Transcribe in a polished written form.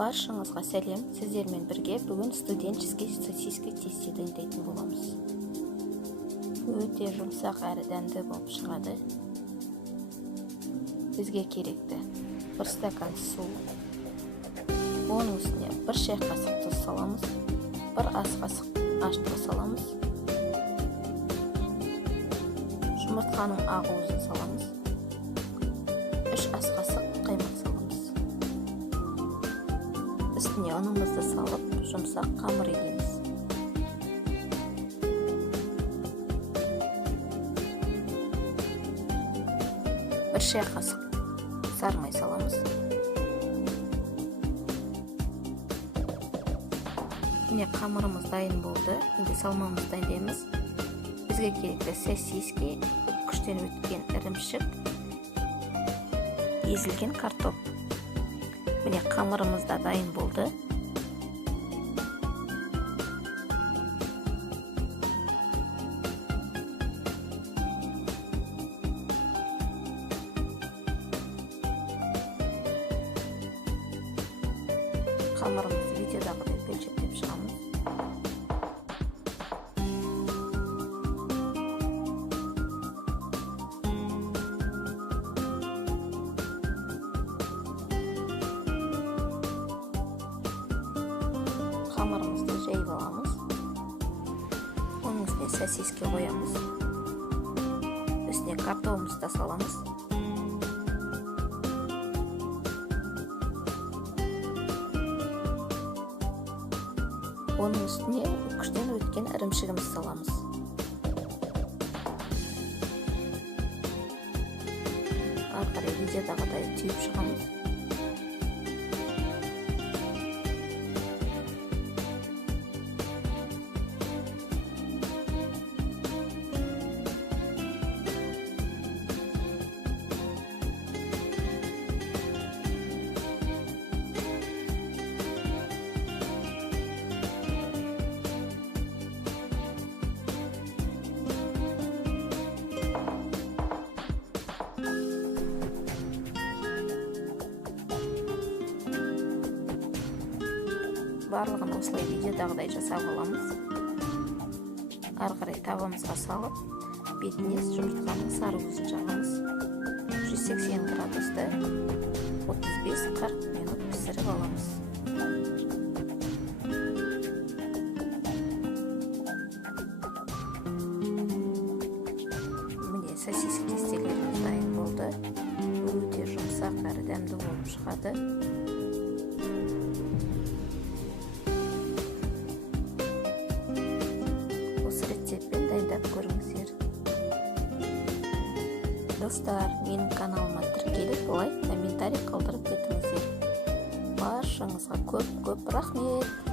Баршаңызға сәлем. Сіздермен бірге бүгін студенческий сосиски тесте дайындайтын боламыз. Өте жұмсақ әрі дәмді болып шығады. Бізге керекті 1 стакан су, оның үстіне 1 шай қасық тұз саламыз, 1 ас қасық ашытқы саламыз, жұмыртқаның ақ уызын саламыз, 3 ас қасық қаймақ саламыз. Үстіне ұнымызды салып, жұмсақ қамыр егеміз. Бір шай қасық сары май саламыз. Міне қамырымыз дайын болды. Енді салмамызды дайындаймыз. Бізге керекті сосиски, күштен өткен ірімшік, езілген картоп. Міне қамырымыз да дайын болды. Қамырымызды видеодағыдай бөлшектеп шығамыз. Қамырымызды жайып аламыз. Оның үстіне сосиски қоямыз. Үстіне картофымызды саламыз. Оның үстіне күштен өткен ірімшігімізді саламыз. Ары қарай видеодағыдай түйіп шығамыз. Барлығын осылай видеодағыдай жасап аламыз. Ары қарай табамызға салып, бетіне жұмыртқаның сары уызын жағамыз. 180 градуста 35-40 минут пісіріп аламыз. Міне сосиски тестелеріміз дайын болды. Өте жұмсақ әрі дәмді болып шығады. Рецептпен дайындап көріңіздер. Достар, менің каналыма тіркеліп, лайк, комментарий қалдырып кетіңіздер. Баршаңызға көп рахмет.